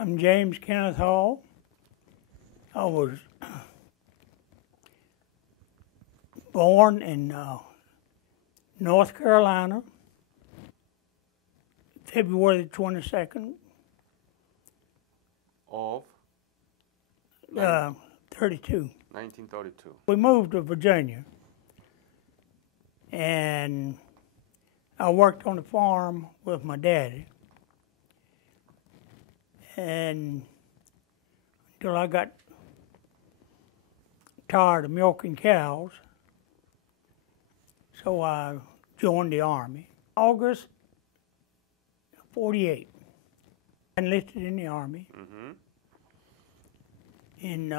I'm James Kenneth Hall. I was born in North Carolina, February the 22nd, Of 32. 1932. We moved to Virginia, and I worked on the farm with my daddy, and until I got tired of milking cows, so I joined the Army. August 48, I enlisted in the Army in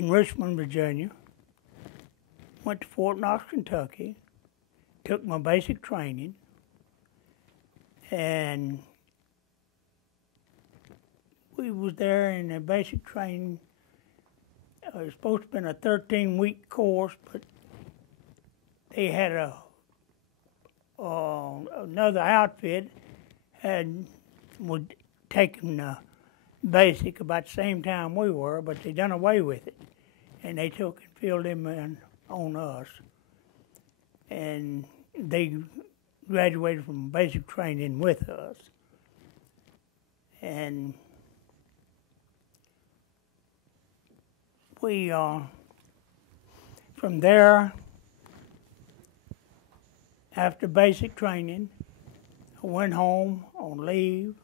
Richmond, Virginia. Went to Fort Knox, Kentucky, took my basic training, and we was there in the basic training. It was supposed to have been a 13-week course, but they had another outfit would take them to basic about the same time we were, but they done away with it, and they took and filled them in on us, and they graduated from basic training with us, and we from there, after basic training, I went home on leave,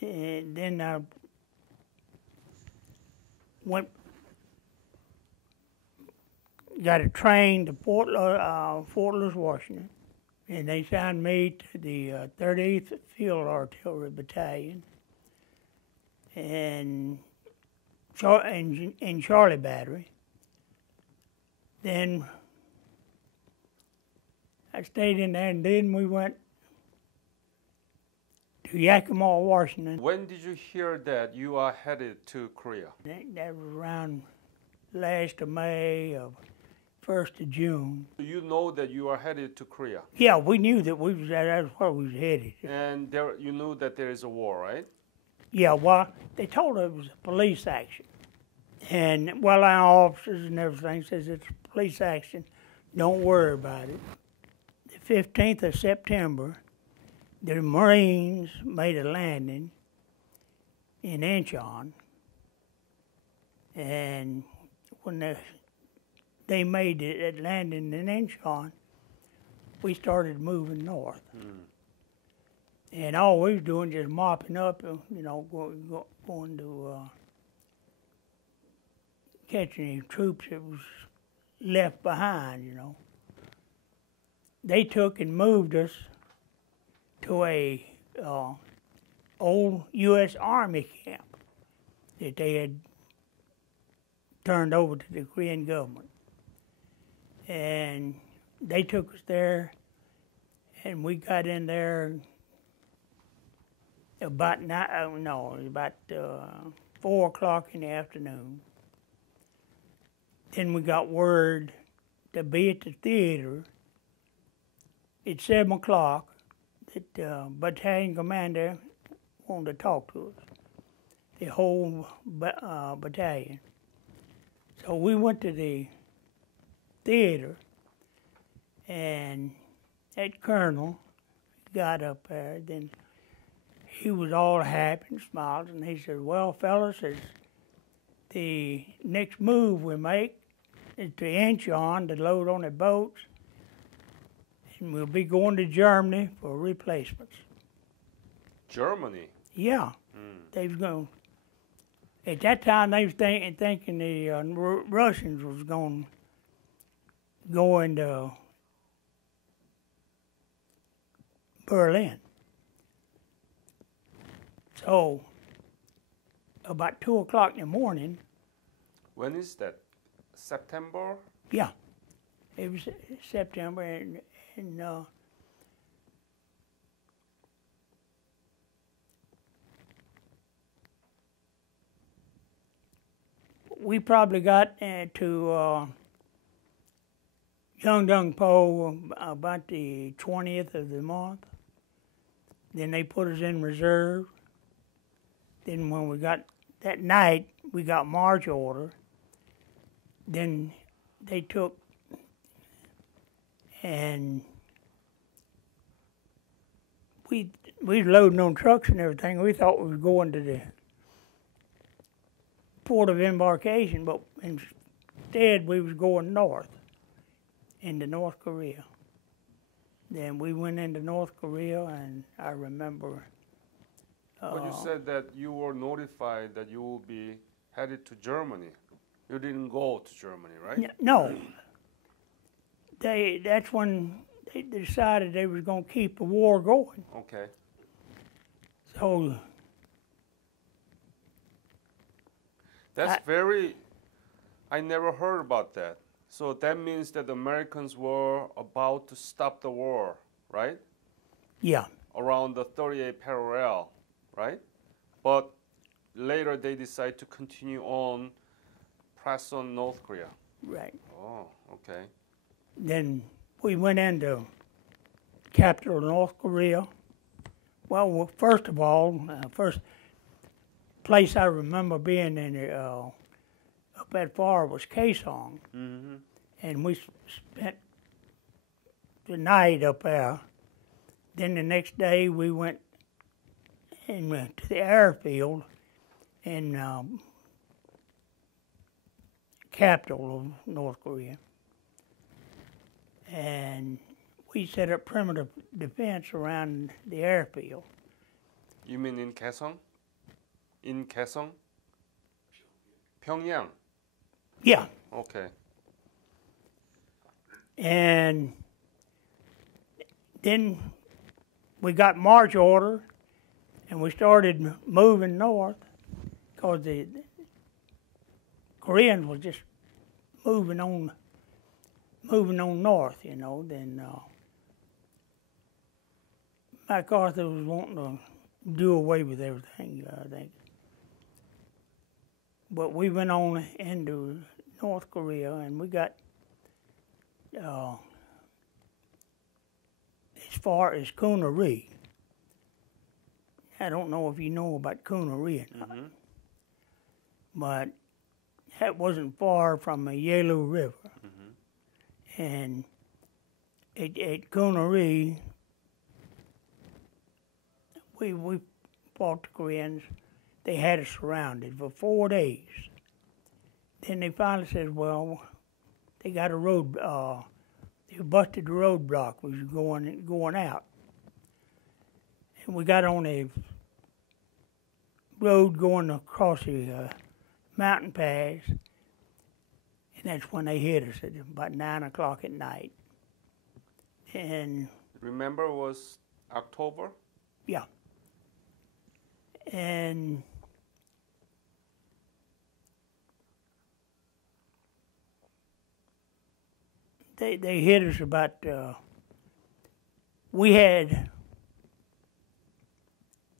and then I got a train to Fort Lewis, Washington, and they signed me to the 38th Field Artillery Battalion, and in Charlie Battery. Then I stayed in there, and then we went to Yakima, Washington. When did you hear that you are headed to Korea? That was around last of May or 1st of June. You know that you are headed to Korea. Yeah, we knew that that's where we was headed. And you knew that there is a war, right? Yeah, well, they told us it was a police action. And well, our officers and everything says it's a police action. Don't worry about it. The 15th of September, the Marines made a landing in Incheon. And when they made that landing in Incheon, we started moving north. And all we was doing just mopping up, going to catch any troops that was left behind, They took and moved us to a old U.S. Army camp that they had turned over to the Korean government. And they took us there, and we got in there about 4 o'clock in the afternoon. Then we got word to be at the theater at 7 o'clock that the battalion commander wanted to talk to us, the whole battalion. So we went to the theater, and that colonel got up there. Then he was all happy and smiled, and he said, "Well, fellas, the next move we make is to Incheon to load on the boats, and we'll be going to Germany for replacements." Germany? Yeah. They was going. At that time, they was thinking the Russians was going to go into Berlin. So about 2 o'clock in the morning. When is that? September? Yeah, it was September, and we probably got to Dung Po about the 20th of the month. Then they put us in reserve. Then when we got that night, we got march order. Then they took and we was loading on trucks and everything. We thought we was going to the port of embarkation, but instead we was going north into North Korea. Then we went into North Korea, and I remember. But you said that you were notified that you will be headed to Germany. You didn't go to Germany, right? No. That's when they decided they was going to keep the war going. Okay. So That's I never heard about that. So that means that the Americans were about to stop the war, right? yeah, Around the 38 parallel, right? But later they decide to continue on, press on North Korea. right. Oh, okay. Then we went into capital of North Korea. Well, first of all, first place I remember being in up that far was Kaesong, Mm-hmm. and we spent the night up there. Then the next day we went to the airfield in capital of North Korea, and we set up perimeter defense around the airfield. You mean in Kaesong? In Kaesong? Pyongyang. Yeah, Okay. and then we got march order, and we started moving north because the Koreans was just moving on north, you know. Then MacArthur was wanting to do away with everything, I think. But we went on into North Korea, and we got as far as Kunari. I don't know if you know about Kunari or not, but that wasn't far from the Yalu River. And at Kunari, we fought the Koreans. They had us surrounded for 4 days. Then they finally said, well, they got a road, they busted the roadblock. We was going out. And we got on a road going across the mountain pass, and that's when they hit us at about 9 o'clock at night. And Remember it was October? yeah. And they hit us about, we had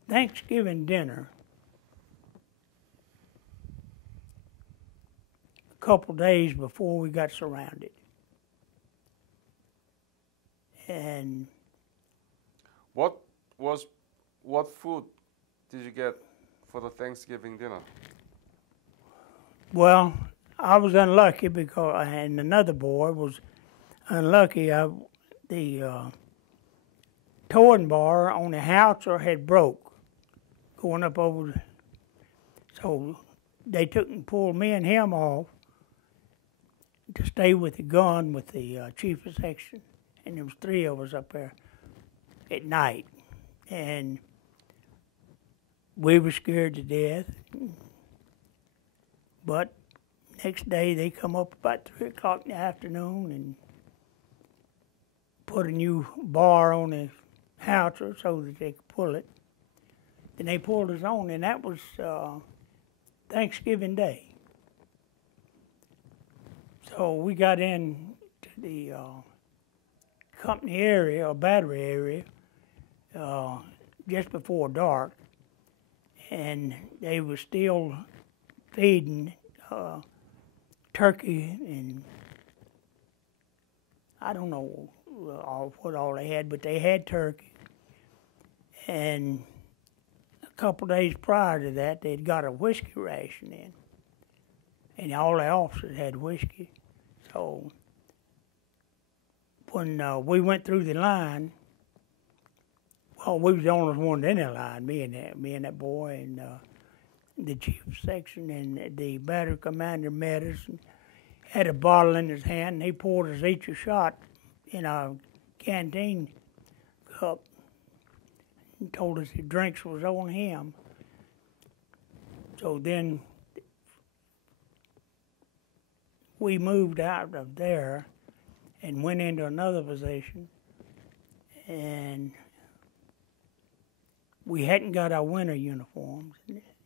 Thanksgiving dinner a couple days before we got surrounded. And What food did you get for the Thanksgiving dinner? well, I was unlucky because, and another boy was unlucky. The towing bar on the howitzer had broke going up over, so they took and pulled me and him off to stay with the gun with the chief of section, and there was 3 of us up there at night, and we were scared to death. But next day they come up about 3 o'clock in the afternoon and put a new bar on the howitzer so that they could pull it. Then they pulled us on, and that was Thanksgiving Day. So we got in to the company area, or battery area, just before dark, and they were still feeding turkey and I don't know what all they had, but they had turkey. And a couple days prior to that, they'd got a whiskey ration in. And all the officers had whiskey. So when we went through the line, well, we was the only one in the line, me and that boy and the chief of section and the battery commander met us and had a bottle in his hand, and he poured us each a shot in a canteen cup and told us the drinks was on him. So then we moved out of there and went into another position, and we hadn't got our winter uniforms.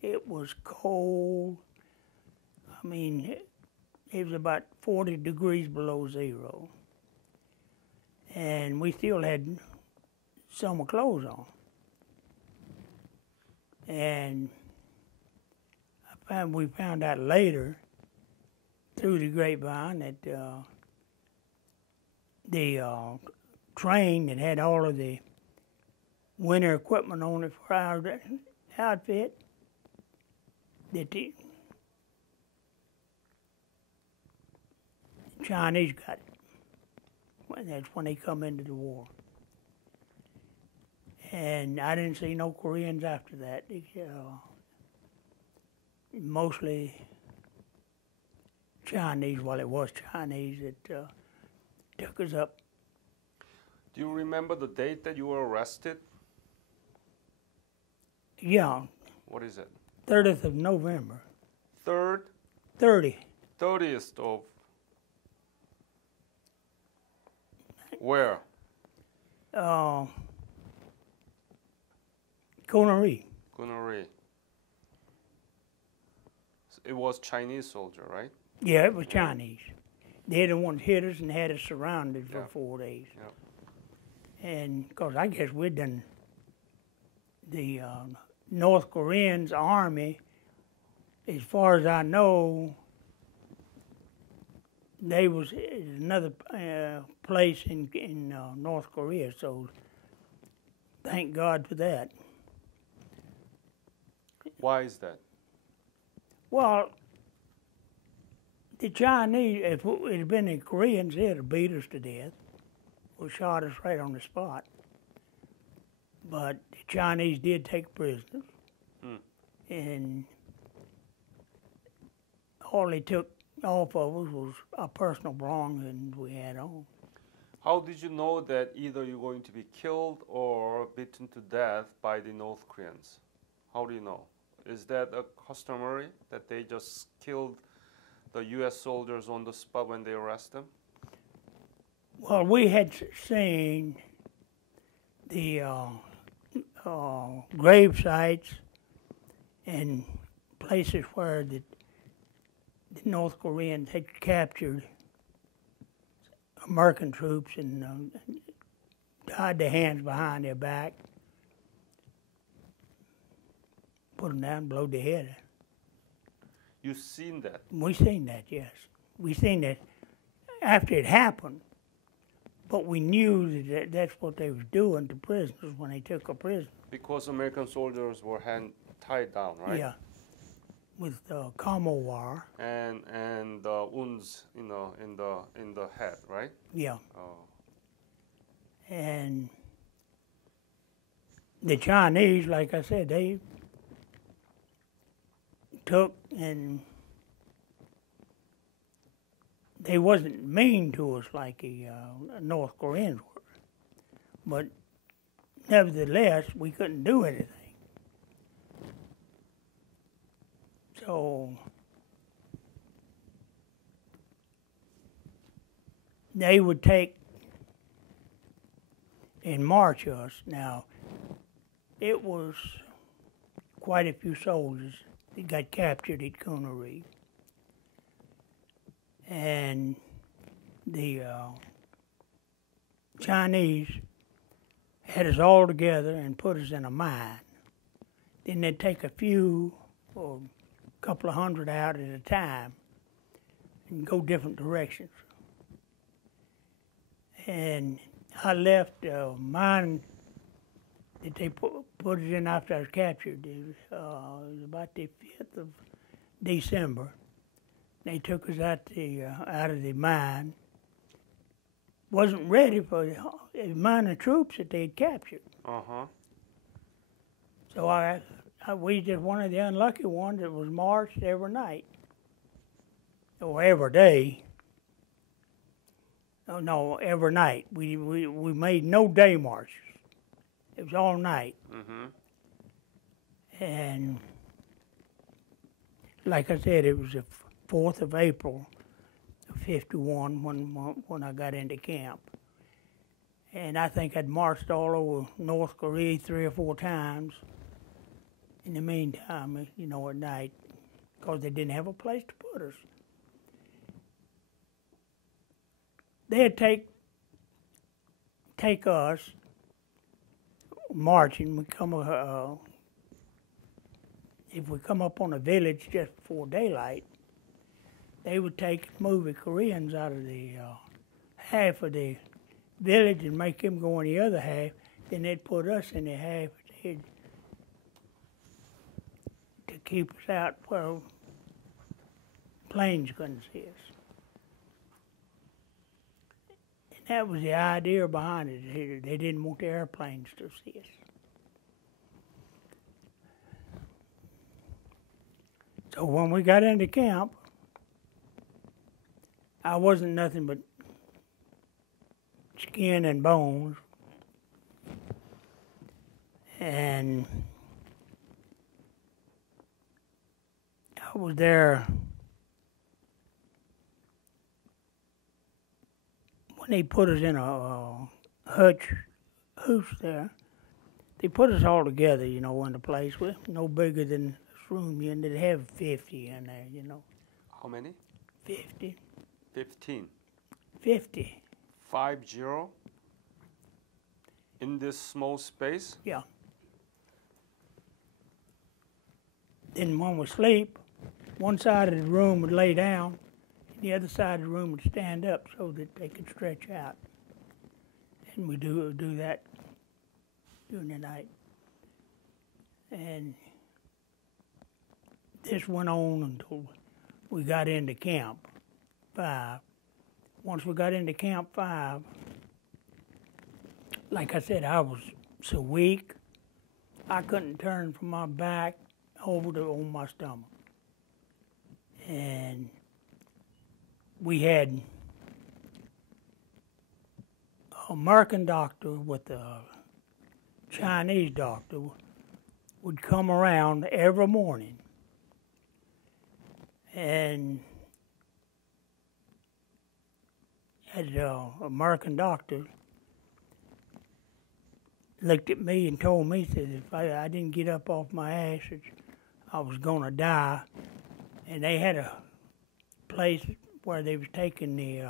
It was cold. I mean, it was about 40 degrees below zero. And we still had summer clothes on. And we found out later through the grapevine that the train that had all of the winter equipment on it for our outfit, that the Chinese got it. That's when they come into the war. And I didn't see no Koreans after that. Mostly Chinese, well, it was Chinese that took us up. Do you remember the date that you were arrested? Yeah. What is it? 30th of November. 3rd? 30th of... Where? Connery. Connery. It was Chinese soldier, right? Yeah, it was Chinese. They're the ones hit us and had us surrounded for Yeah. 4 days. Yeah. And because I guess we'd done the North Koreans army, as far as I know, they was another place in North Korea. So thank God for that. Why is that? Well, the Chinese, if it had been the Koreans, they'd have beat us to death or shot us right on the spot. But the Chinese did take prisoners, and all they took off of us was our personal belongings we had on. How did you know that either you're going to be killed or beaten to death by the North Koreans? How do you know? Is that a customary that they just killed the U.S. soldiers on the spot when they arrest them? Well, we had seen the grave sites and places where the North Koreans had captured American troops and tied their hands behind their back, put them down, blowed their head. You've seen that? We seen that, yes. We seen that after it happened, but we knew that that's what they was doing to prisoners when they took a prisoner. Because American soldiers were tied down, right? Yeah, with camo wire. And wounds, in the head, right? Yeah. Oh. And the Chinese, like I said, they took and they wasn't mean to us like the North Koreans were, but nevertheless, we couldn't do anything. So they would take and march us. Now, it was quite a few soldiers that got captured at Connery. And the Chinese had us all together and put us in a mine. Then they'd take a few or a couple of hundred out at a time and go different directions. And I left mine that they put it in after I was captured. It was about the 5th of December. They took us out of the mine. Wasn't ready for the minor troops that they'd captured. Uh-huh. So we just one of the unlucky ones that was marched every night. Or every day. Oh, no, every night. We made no day marches. It was all night. Mm-hmm. And like I said, it was the 4th of April of '51 when I got into camp. And I think I'd marched all over North Korea 3 or 4 times in the meantime, at night, because they didn't have a place to put us. They'd take us marching. If we come up on a village just before daylight, they would take and move the Koreans out of the half of the village and make them go in the other half. Then they'd put us in the half to keep us out where planes couldn't see us. And that was the idea behind it. They didn't want the airplanes to see us. So when we got into camp, I wasn't nothing but skin and bones. And I was there when they put us in a hoosh there. They put us all together, in a place with no bigger than this room. They'd have 50 in there, How many? 50. 15. 50. 50? In this small space? Yeah. Then when we sleep, one side of the room would lay down, and the other side of the room would stand up so that they could stretch out. And we do that during the night. And this went on until we got into Camp 5. Once we got into Camp 5, like I said, I was so weak, I couldn't turn from my back over to on my stomach. And we had an American doctor with a Chinese doctor would come around every morning. And had an American doctor looked at me and told me, said if I didn't get up off my ass, I was going to die. And they had a place where they was taking the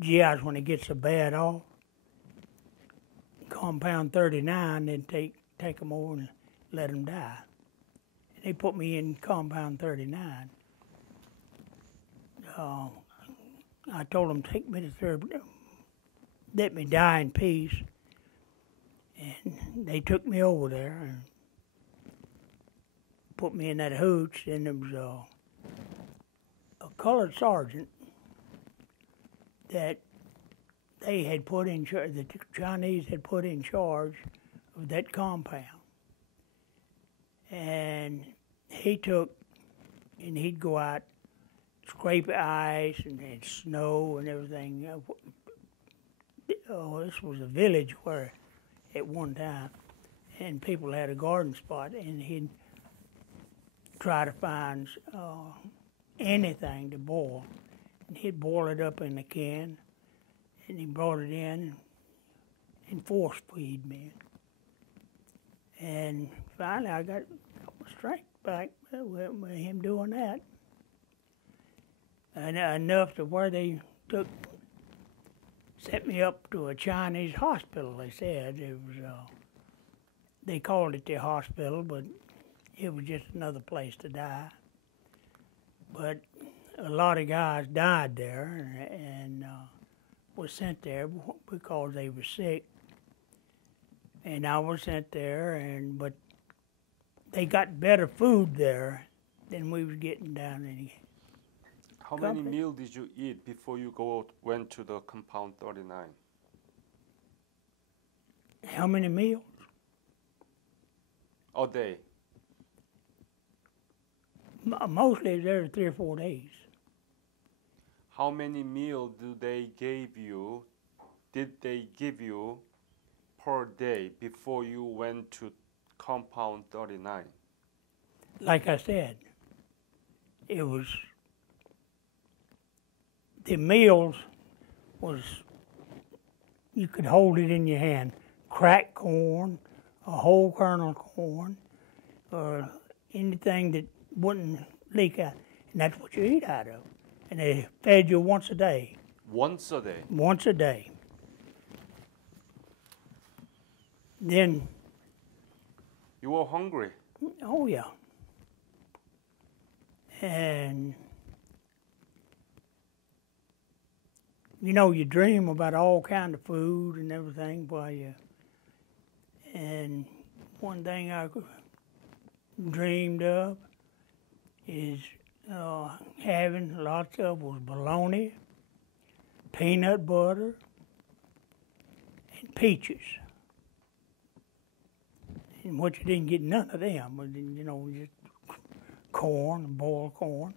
GIs when it gets so bad off. Compound 39, they'd take them over and let them die. And they put me in Compound 39. I told them, take me to third, let me die in peace. And they took me over there and put me in that hooch, and there was a colored sergeant that they had put in charge, the Chinese had put in charge of that compound. And he took, and he'd go out, scrape ice and snow and everything. This was a village where, at one time, and people had a garden spot, and he'd try to find anything to boil. And he'd boil it up in a can, and he brought it in and force feed me. And finally, I got my strength back with him doing that. And enough to where they set me up to a Chinese hospital, they said. It was, they called it the hospital, but it was just another place to die. But a lot of guys died there, and was sent there because they were sick, and I was sent there, but they got better food there than we was getting down in the How many company. meals did you eat before you went to the compound 39? How many meals? A day. Mostly there 3 or 4 days. How many meals did they give you per day before you went to compound 39? Like I said, it was, the meals was, you could hold it in your hand. Cracked corn, a whole kernel of corn, or anything that wouldn't leak out. And that's what you eat out of. And they fed you once a day. Once a day. Once a day. Then, You were hungry. oh yeah. And, you know, you dream about all kind of food and everything while you, and one thing I dreamed of is having lots of was bologna, peanut butter, and peaches. And what you didn't get none of them, but you know, just corn, boiled corn,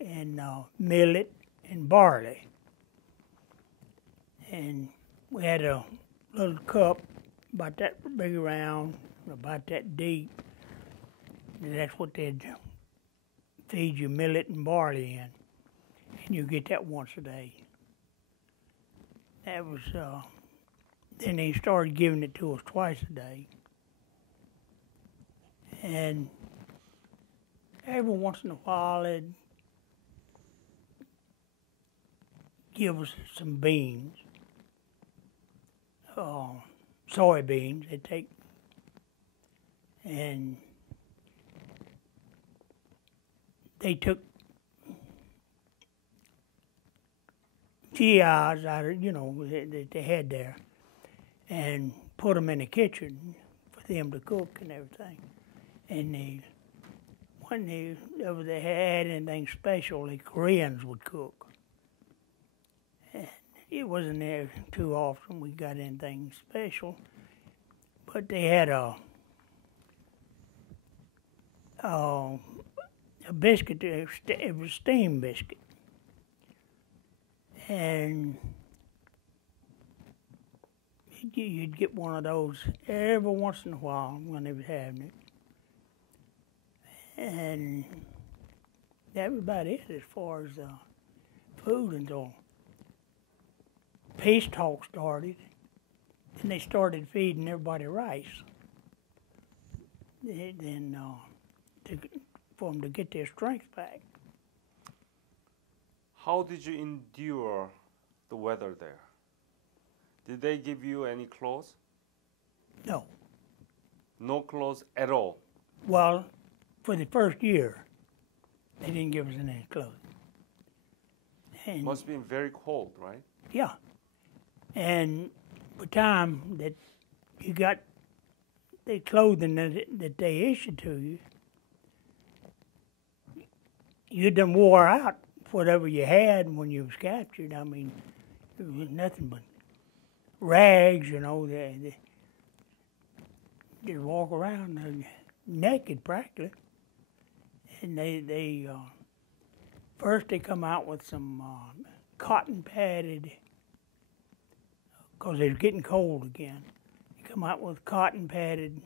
and millet and barley. And we had a little cup about that big around, about that deep. And that's what they'd feed you millet and barley in. And you get that once a day. That was, then they started giving it to us twice a day. And every once in a while they'd give us some beans, soybeans they take, and they took GIs out of, you know, that they had there and put them in the kitchen for them to cook and everything. And when they ever had anything special, the Koreans would cook. And it wasn't there too often we got anything special, but they had a biscuit. It was steamed biscuit, and you'd get one of those every once in a while when they was having it. And that was about it as far as food until peace talk started. And they started feeding everybody rice. Then for them to get their strength back. How did you endure the weather there? Did they give you any clothes? No. No clothes at all? Well, for the first year, they didn't give us any clothes. And Must have been very cold, right? yeah. And by the time that you got the clothing that they issued to you, you done wore out whatever you had when you was captured. I mean, it was nothing but rags, you know. They just walk around naked practically. And they first they come out with some cotton padded, because it was getting cold again. They come out with cotton padded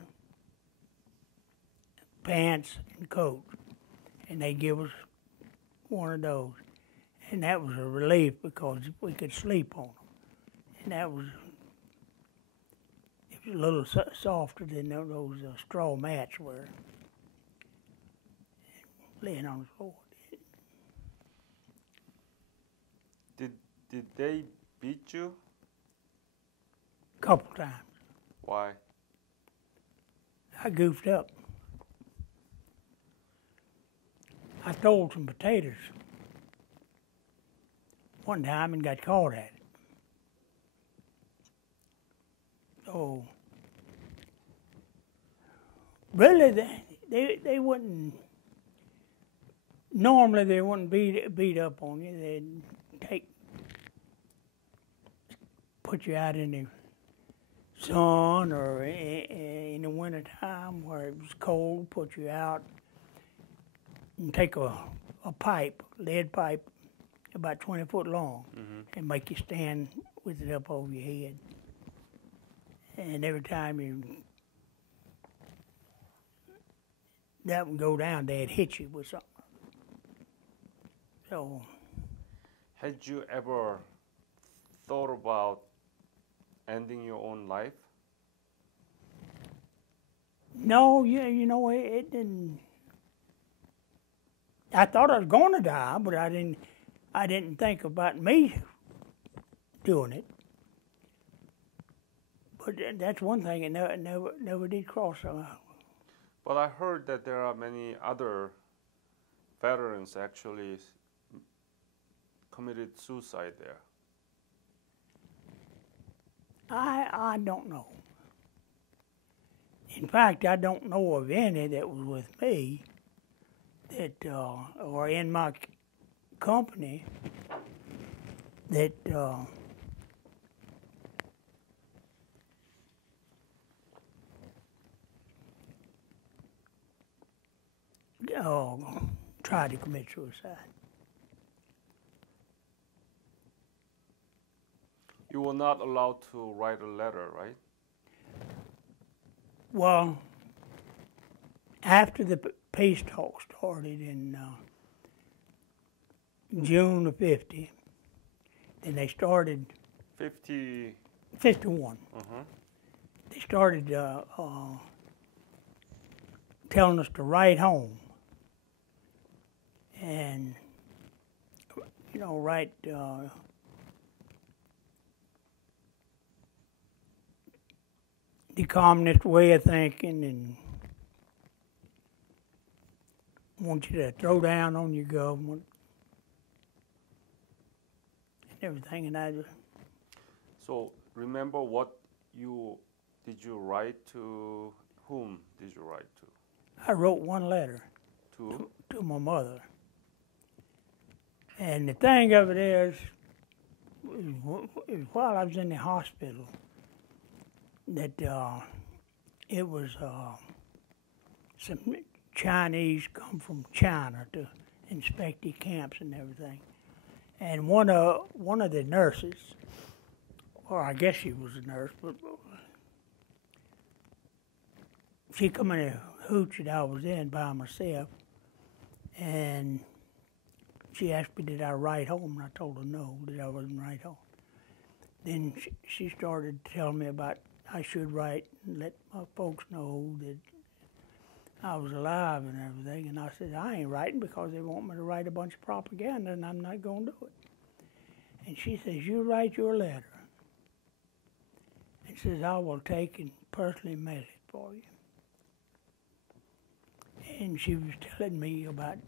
pants and coats, and they give us one of those. And that was a relief because we could sleep on them. And it was a little softer than those straw mats were. Laying on the floor. Did they beat you? Couple times. Why? I goofed up. I stole some potatoes one time and got caught at it. So really, they wouldn't. Normally, they wouldn't beat up on you. They'd put you out in the sun or in the wintertime where it was cold, put you out and take a pipe, lead pipe, about 20 foot long, and make you stand with it up over your head. And every time that would go down, they'd hit you with something. So, Had you ever thought about ending your own life? no, you know, it didn't. I thought I was going to die, but I didn't think about me doing it. But that's one thing that never did cross my mind. But I heard that there are many other veterans actually committed suicide there. I don't know. In fact, I don't know of any that was with me that or in my company that tried to commit suicide. You were not allowed to write a letter, right? Well, after the peace talk started in June of '50, then they started 51. 51. They started telling us to write home, and write. The communist way of thinking, and want you to throw down on your government and everything. And I just, So remember did you write to whom did you write to? I wrote one letter To? to my mother. And the thing of it is while I was in the hospital, that it was some Chinese come from China to inspect the camps and everything. And one of the nurses, or I guess she was a nurse, but she come in a hooch that I was in by myself, and she asked me, did I write home? And I told her no, that I wasn't write home. Then she started telling me about I should write and let my folks know that I was alive and everything. And I said, I ain't writing because they want me to write a bunch of propaganda and I'm not going to do it. And she says, you write your letter. And says, I will take and personally mail it for you. And she was telling me about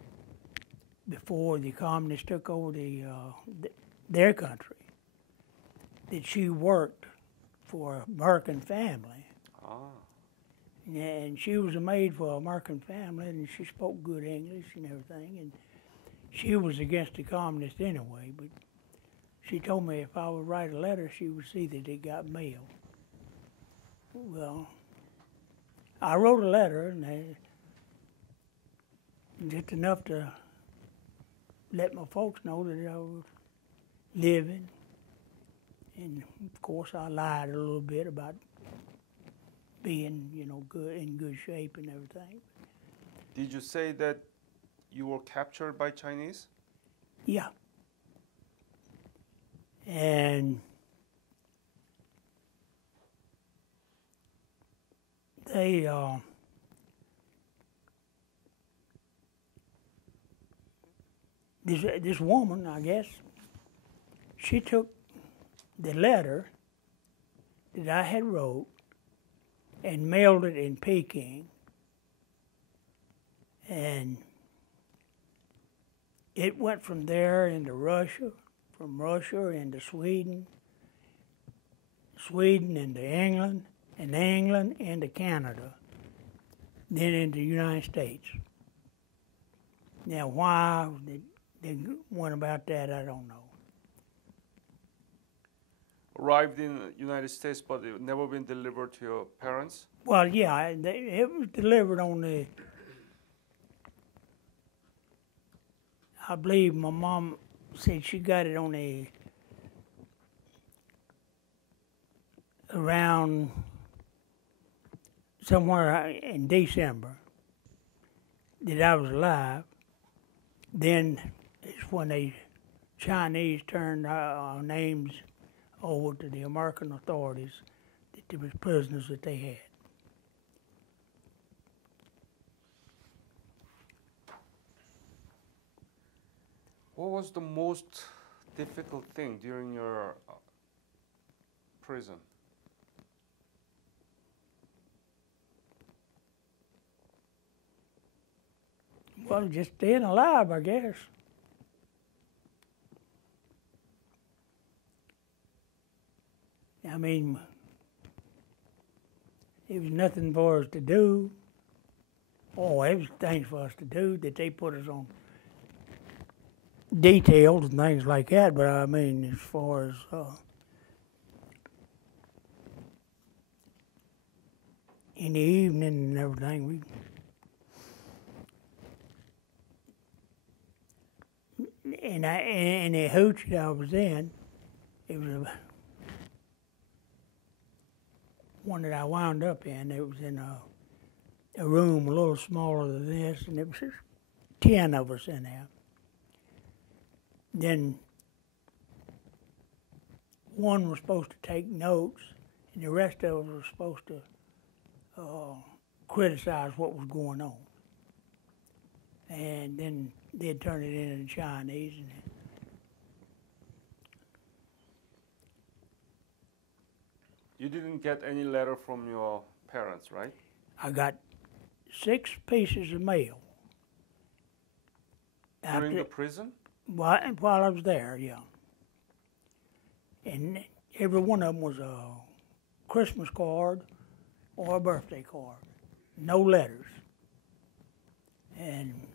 before the communists took over their country, that she worked for an American family. And she was a maid for an American family, and she spoke good English and everything. And she was against the communists anyway, but she told me if I would write a letter, she would see that it got mailed. Well, I wrote a letter, and just enough to let my folks know that I was living. And of course, I lied a little bit about being, in good shape and everything. Did you say that you were captured by Chinese? Yeah. And they this woman, I guess, she took the letter that I had wrote and mailed it in Peking, and it went from there into Russia, from Russia into Sweden, Sweden into England, in England, into Canada, then into the United States. Now, why they went about that, I don't know. Arrived in the United States, but it never been delivered to your parents? Well, yeah, it was delivered on the. I believe my mom said she got it on the around somewhere in December that I was alive. Then it's when the Chinese turned our names over to the American authorities that there was prisoners that they had. What was the most difficult thing during your prison? Well, just staying alive, I guess. I mean, there was nothing for us to do. Oh, there was things for us to do that they put us on details and things like that. But I mean, as far as in the evening and everything, in the hooch that I was in, it was one that I wound up in. It was in a room a little smaller than this, and it was just 10 of us in there. Then one was supposed to take notes, and the rest of us were supposed to criticize what was going on. And then they'd turn it into Chinese. And you didn't get any letter from your parents, right? I got 6 pieces of mail. During the prison? While I was there, yeah. And every one of them was a Christmas card or a birthday card. No letters. And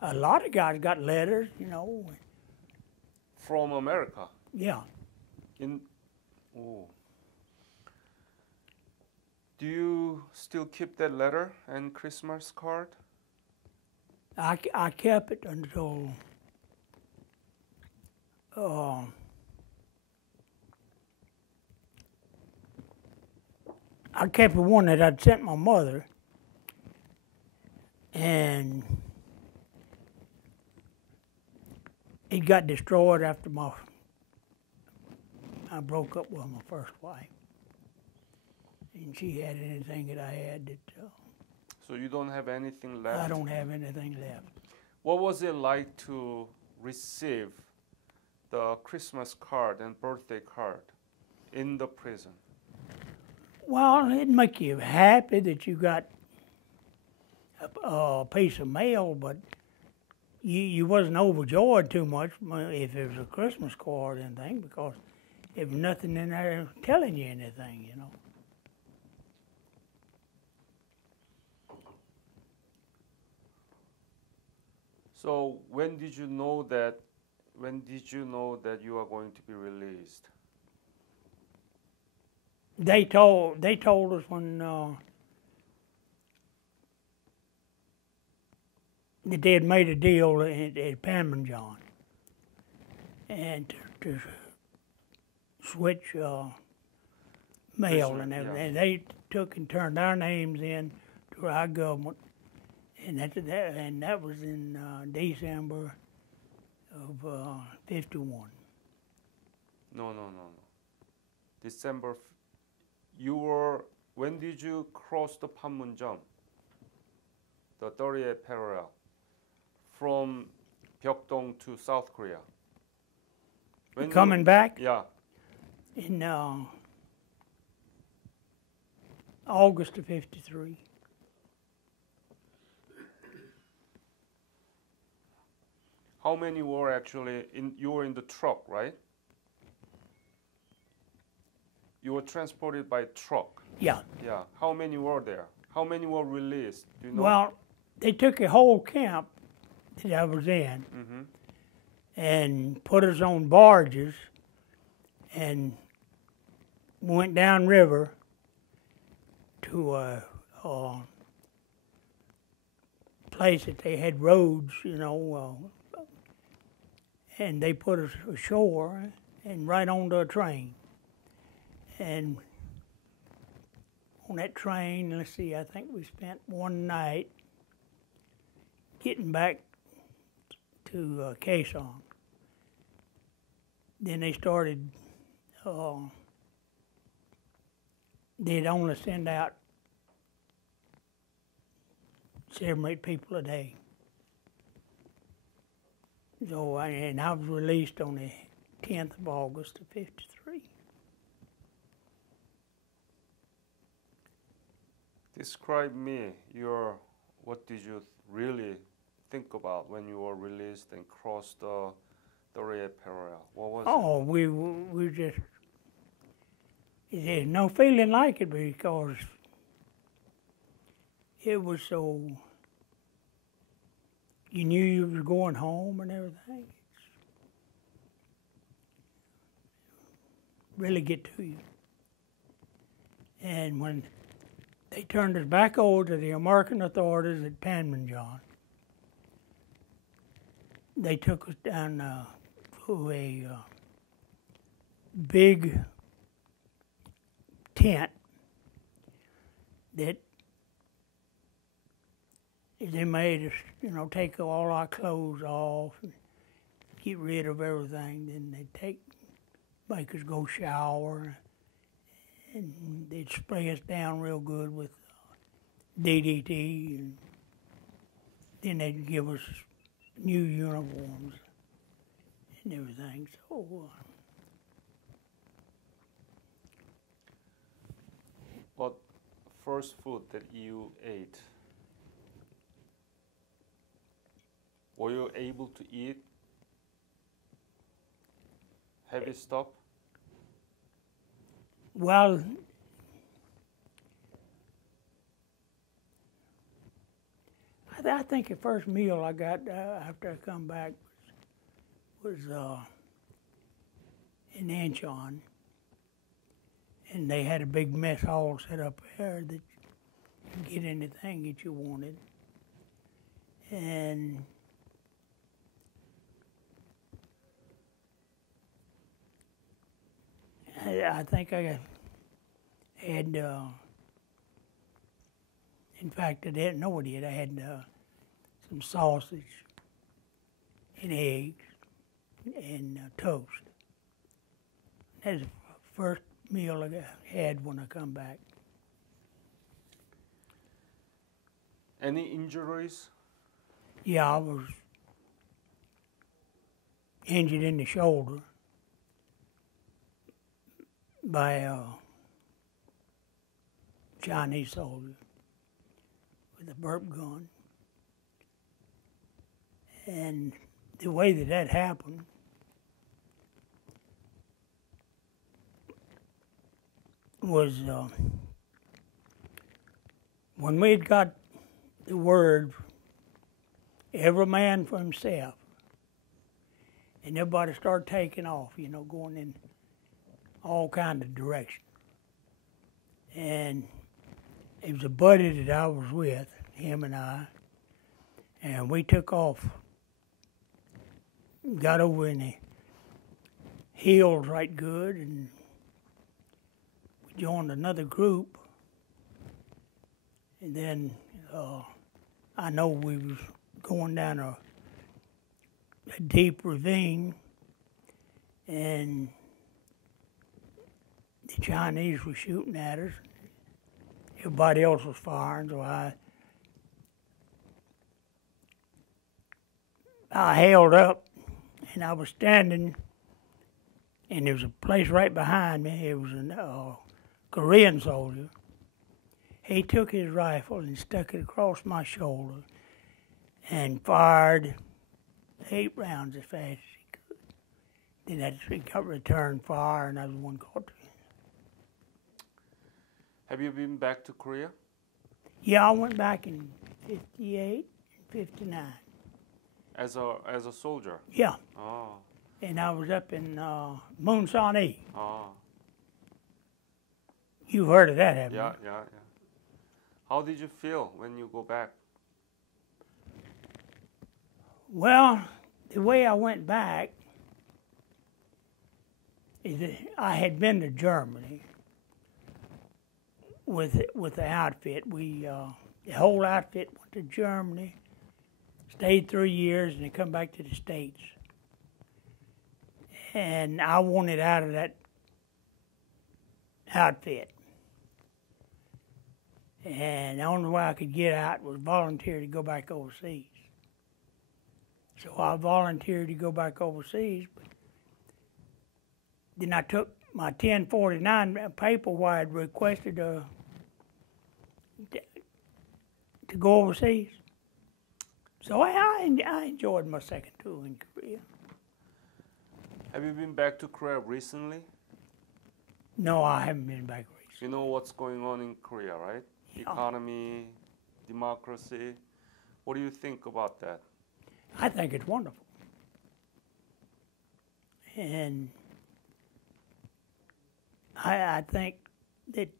a lot of guys got letters, you know. From America? Yeah. Oh. Do you still keep that letter and Christmas card? I kept it until I kept the one that I'd sent my mother, and it got destroyed after I broke up with my first wife, and she had anything that I had that. So you don't have anything left? I don't have anything left. What was it like to receive the Christmas card and birthday card in the prison? Well, it'd make you happy that you got a piece of mail, but you wasn't overjoyed too much if it was a Christmas card or anything, because there was nothing in there telling you anything, you know. So when did you know that you are going to be released? They told us when that they had made a deal at Panmunjom, and to switch mail and everything. Yeah. And they took and turned our names in to our government, and that was in December of '51. No. December. When did you cross the Panmunjom? The 38th parallel from Pyeongdong to South Korea. Coming back? Yeah. In August of '53. How many were actually you were in the truck, right? You were transported by truck. Yeah. Yeah. How many were there? How many were released? Do you know? Well, they took a whole camp that I was in Mm-hmm. and put us on barges and went downriver to a place that they had roads, and they put us ashore and right onto a train. And on that train, let's see, I think we spent one night getting back to Kaesong. Then they started, they'd only send out 7 or 8 people a day. So, and I was released on the 10th of August of '53. Describe me what did you really think about when you were released and crossed the Red Parallel? What was it? We just, there's no feeling like it because it was so, you knew you was going home and everything. It's really get to you. And when they turned us back over to the American authorities at Panmunjom, they took us down to a big tent that they made us, take all our clothes off and get rid of everything. Then they'd make us go shower, and they'd spray us down real good with DDT, and then they'd give us new uniforms and everything. So, What first food that you ate? Were you able to eat heavy stuff? well, I think the first meal I got after I come back was in Incheon, and they had a big mess hall set up there that you could get anything that you wanted. And I think I had, in fact, I didn't know it yet. I had some sausage and eggs and toast. That's the first meal I had when I come back. Any injuries? Yeah, I was injured in the shoulder by a Chinese soldier with a burp gun. And the way that happened was when we had got the word, every man for himself, and everybody started taking off, going in all kind of directions. And it was a buddy that I was with, him and I, and we took off, got over in the hills right good, and we joined another group. And then I know we was going down a deep ravine, and the Chinese were shooting at us. Everybody else was firing, so I held up, and I was standing, and there was a place right behind me. It was a Korean soldier. He took his rifle and stuck it across my shoulder and fired 8 rounds as fast as he could. Then he got return fire, and I was one caught. Have you been back to Korea? Yeah, I went back in 58 and 59. As a soldier? Yeah, Oh. and I was up in Moonsan. Oh. You've heard of that, haven't Yeah, you? yeah, yeah. How did you feel when you go back? Well, the way I went back is that I had been to Germany with the outfit. We the whole outfit went to Germany, stayed 3 years, and then come back to the States. And I wanted out of that outfit. And the only way I could get out was volunteer to go back overseas. So I volunteered to go back overseas. But then I took my 1049 paper where I had requested to go overseas. So I enjoyed my second tour in Korea. Have you been back to Korea recently? No, I haven't been back recently. You know what's going on in Korea, right? Yeah. Economy, democracy. What do you think about that? I think it's wonderful. And I think that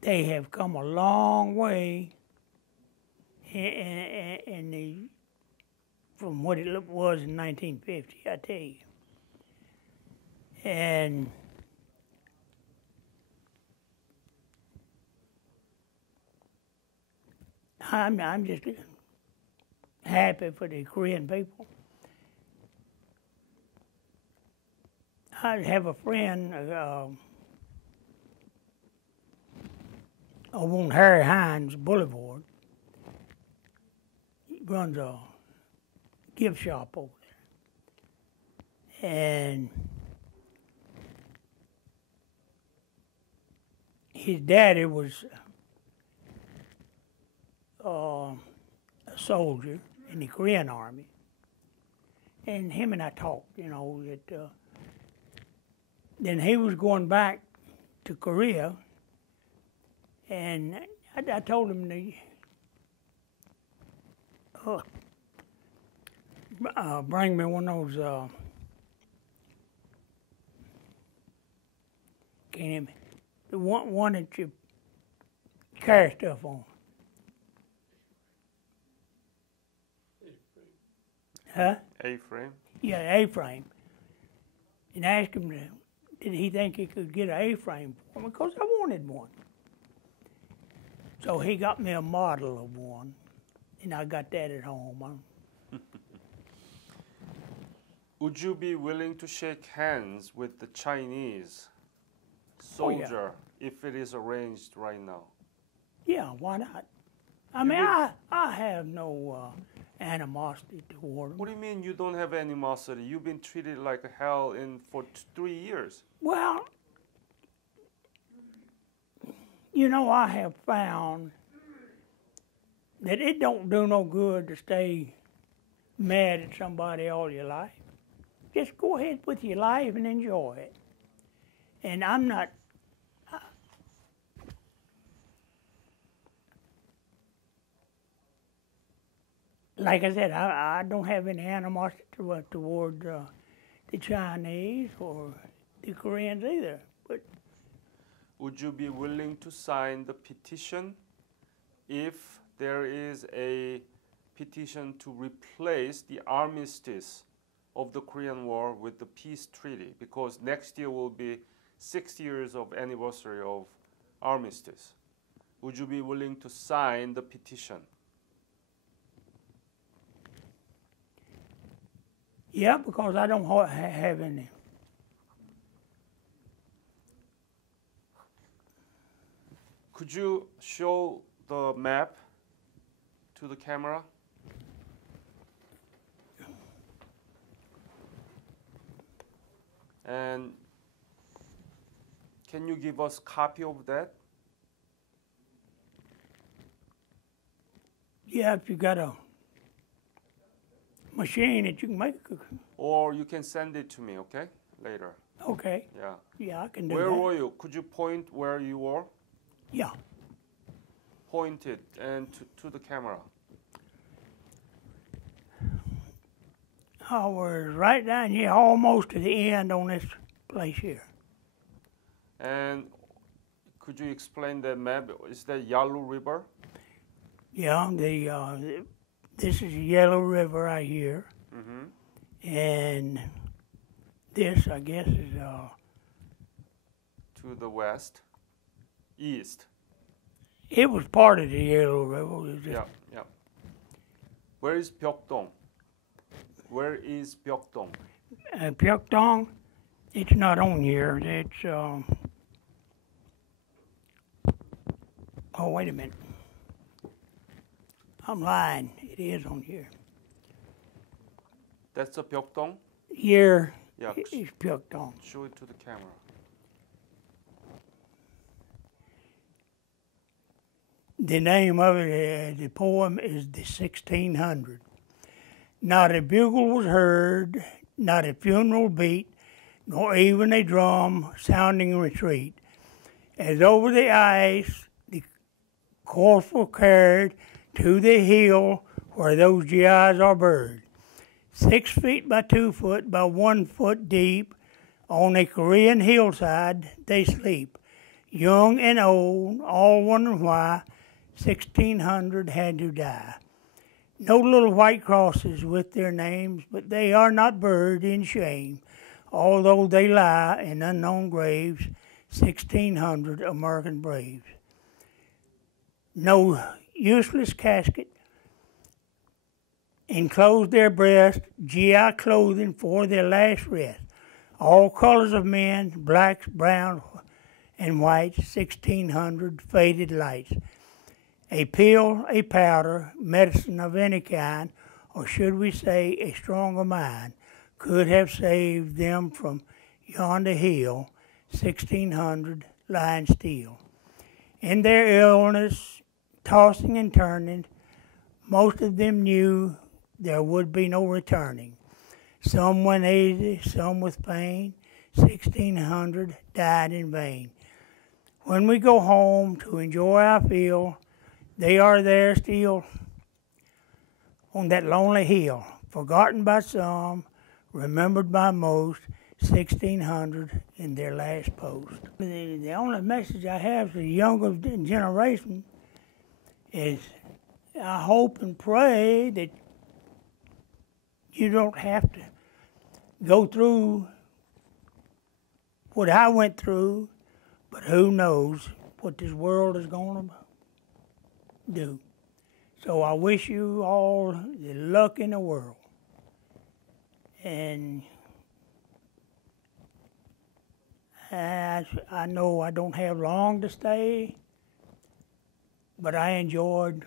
they have come a long way from what it was in 1950, I tell you. And I'm just happy for the Korean people. I have a friend on Harry Hines Boulevard. He runs a gift shop over there. And his daddy was a soldier in the Korean Army. And him and I talked, you know, that then he was going back to Korea, and I told him to bring me one of those, the one that you carry stuff on. Huh? A-frame? Yeah, A-frame. And asked him, did he think he could get an A-frame for me? Because I wanted one. So he got me a model of one, and I got that at home. Would you be willing to shake hands with the Chinese Oh, yeah. soldier if it is arranged right now? Yeah, why not? I mean, I have no animosity toward him. What do you mean you don't have animosity? You've been treated like hell for 3 years. Well, you know, I have found that it don't do no good to stay mad at somebody all your life. Just go ahead with your life and enjoy it. And I'm not, like I said, I don't have any animosity toward the Chinese or the Koreans either. But Would you be willing to sign the petition if there is a petition to replace the armistice of the Korean War with the peace treaty? Because next year will be 6 years of anniversary of armistice. Would you be willing to sign the petition? yeah, because I don't have any. Could you show the map to the camera? And can you give us copy of that? Yeah, if you got a machine that you can make. Or you can send it to me, okay? Later. Okay. Yeah. Yeah, I can do Where that. were you? Could you point where you were? Yeah. Point it and to the camera. I was right down here, almost to the end on this place here. And could you explain the map? Is that Yalu River? Yeah, this is Yellow River right here, Mm-hmm. and this, I guess, is To the west, east. it was part of the Yellow River. It was just, Yeah, yeah. Where is Pyeokdong? Where is Pyeokdong? Pyeongdong, it's not on here. It's oh, wait a minute. I'm lying. It is on here. That's the Pyeokdong? Here Yeah. is Pyeongdong. Show it to the camera. The name of it, the poem is the 1600. Not a bugle was heard, not a funeral beat, nor even a drum sounding retreat. As over the ice the corpse was carried to the hill where those GIs are buried. 6 feet by 2 foot by 1 foot deep, on a Korean hillside they sleep. Young and old, all wondering why 1600 had to die. No little white crosses with their names, but they are not buried in shame, although they lie in unknown graves, 1600 American braves. No useless casket enclosed their breast, GI clothing for their last rest. All colors of men, blacks, brown, and whites, 1600 faded lights. A pill, a powder, medicine of any kind, or should we say a stronger mind, could have saved them from yonder hill, 1600 lying still. In their illness, tossing and turning, most of them knew there would be no returning. Some went easy, some with pain, 1600 died in vain. When we go home to enjoy our fill, they are there still on that lonely hill, forgotten by some, remembered by most, 1600 in their last post. The only message I have to the younger generation is I hope and pray that you don't have to go through what I went through, but who knows what this world is going to do. So I wish you all the luck in the world. And I know I don't have long to stay, but I enjoyed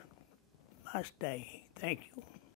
my stay. Thank you.